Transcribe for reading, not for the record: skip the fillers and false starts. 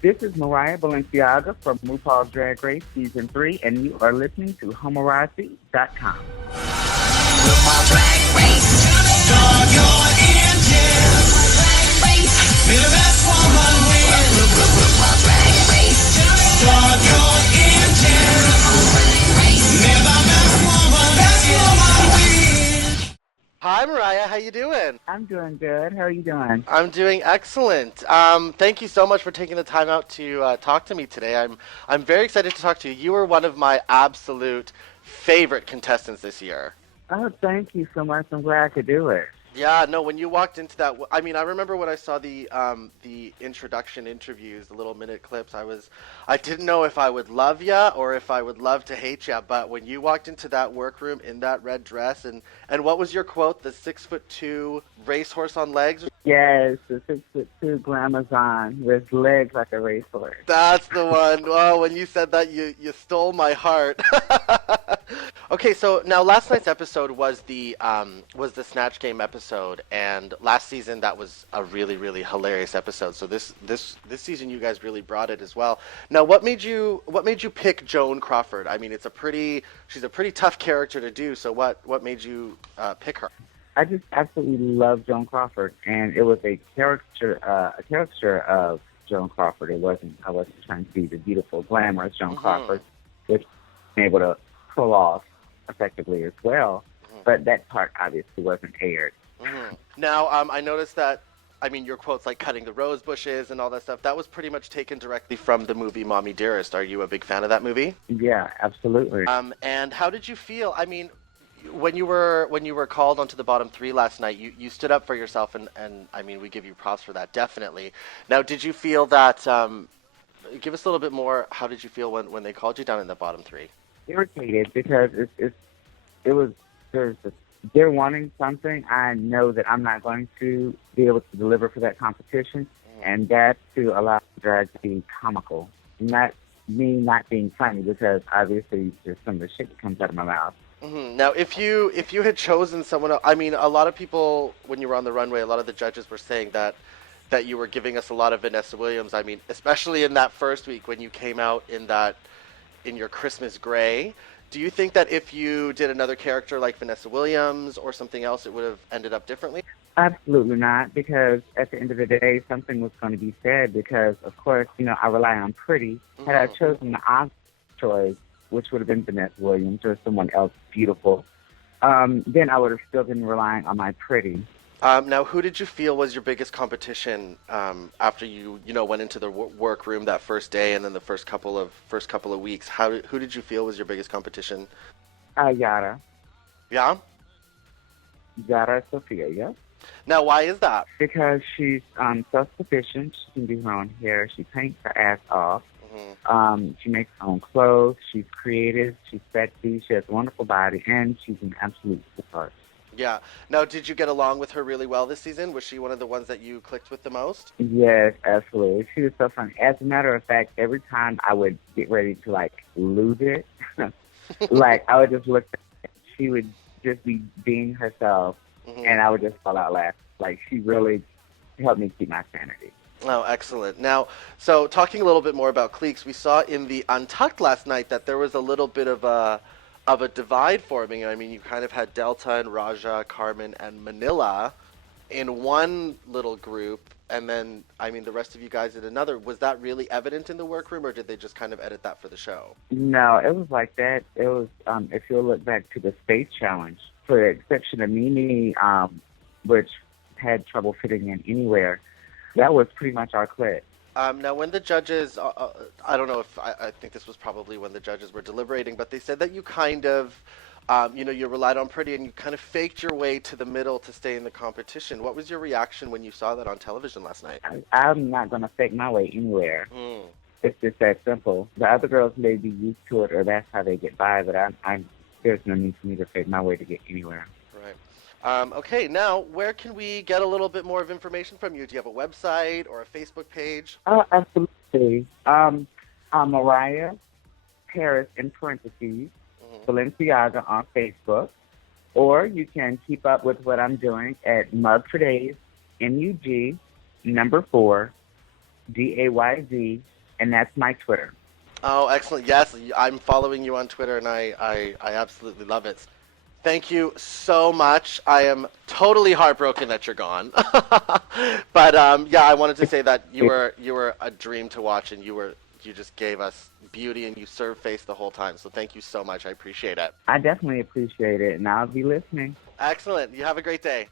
This is Mariah Balenciaga from RuPaul's Drag Race Season 3, and you are listening to Homorazzi.com. RuPaul's Drag Race. Start your engines. Drag Race. Be the best woman win. RuPaul's Drag Race. Start your engines. Drag Race. Be the best woman win. Hi, Mariah. How you doing? I'm doing good. How are you doing? I'm doing excellent. Thank you so much for taking the time out to talk to me today. I'm very excited to talk to you. You were one of my absolute favorite contestants this year. Oh, thank you so much. I'm glad I could do it. Yeah, no, when you walked into that, I mean, I remember when I saw the introduction interviews, the little minute clips, I didn't know if I would love ya or if I would love to hate ya, but when you walked into that workroom in that red dress, and what was your quote, the 6'2" racehorse on legs? Yes, the 6'2" glamazon with legs like a racehorse. That's the one. Oh, when you said that, you stole my heart. Okay, so now last night's episode was the Snatch Game episode, and last season that was a really, really hilarious episode. So this season you guys really brought it as well. Now, what made you pick Joan Crawford? I mean, she's a pretty tough character to do. So what made you pick her? I just absolutely love Joan Crawford, and it was a caricature of Joan Crawford. I wasn't trying to be the beautiful, glamorous Joan Crawford, which I'm able to pull off effectively as well. But that part obviously wasn't aired. Now, I noticed that, I mean, your quotes like cutting the rose bushes and all that stuff, that was pretty much taken directly from the movie Mommy Dearest. Are you a big fan of that movie? Yeah, absolutely. And how did you feel? I mean, when you were called onto the bottom three last night, you stood up for yourself, and I mean, we give you props for that, definitely. Now, did you feel that, give us a little bit more, how did you feel when they called you down in the bottom three? Irritated because they're wanting something I know that I'm not going to be able to deliver for that competition, and that's to allow drag to be comical, not me not being funny, because obviously there's some of the shit that comes out of my mouth. Now, if you had chosen someone else, I mean, a lot of people, when you were on the runway, a lot of the judges were saying that you were giving us a lot of Vanessa Williams. I mean, especially in that first week when you came out in your Christmas gray. Do you think that if you did another character like Vanessa Williams or something else, it would have ended up differently? Absolutely not, because at the end of the day, something was going to be said, because, of course, I rely on pretty. Had I chosen the obvious choice, which would have been Vanessa Williams or someone else beautiful, then I would have still been relying on my pretty. Now, who did you feel was your biggest competition after you went into the workroom that first day and then the first couple of weeks? Who did you feel was your biggest competition? Yara. Yeah? Yara Sophia, yeah. Now, why is that? Because she's self-sufficient. She can do her own hair. She paints her ass off. She makes her own clothes. She's creative. She's sexy. She has a wonderful body, and she's an absolute sweetheart. Yeah. Now, did you get along with her really well this season? Was she one of the ones that you clicked with the most? Yes, absolutely. She was so funny. As a matter of fact, every time I would get ready to, lose it, I would just look at her, she would just be being herself, and I would just fall out laughing. She really helped me keep my sanity. Oh, excellent. Now, so talking a little bit more about cliques, we saw in the Untucked last night that there was a little bit of a divide forming. I mean, you kind of had Delta and Raja, Carmen, and Manila in one little group, and then, I mean, the rest of you guys in another. Was that really evident in the workroom, or did they just kind of edit that for the show? No, it was like that. It was, if you'll look back to the Space Challenge, for the exception of Mimi, which had trouble fitting in anywhere, that was pretty much our clique. Now, when the judges, I don't know if, I think this was probably when the judges were deliberating, but they said that you kind of, you relied on pretty and you kind of faked your way to the middle to stay in the competition. What was your reaction when you saw that on television last night? I'm not going to fake my way anywhere. It's just that simple. The other girls may be used to it, or that's how they get by, but there's no need for me to fake my way to get anywhere. Right. Okay, now, where can we get a little bit more of information from you? Do you have a website or a Facebook page? Oh, absolutely. Mariah, Paris in parentheses, Balenciaga on Facebook. Or you can keep up with what I'm doing at Mug for Days, MUG, number 4, DAYZ, and that's my Twitter. Oh, excellent. Yes, I'm following you on Twitter, and I absolutely love it. Thank you so much. I am totally heartbroken that you're gone. But yeah, I wanted to say that you were a dream to watch, and you just gave us beauty, and you served face the whole time. So thank you so much. I appreciate it. I definitely appreciate it, and I'll be listening. Excellent. You have a great day.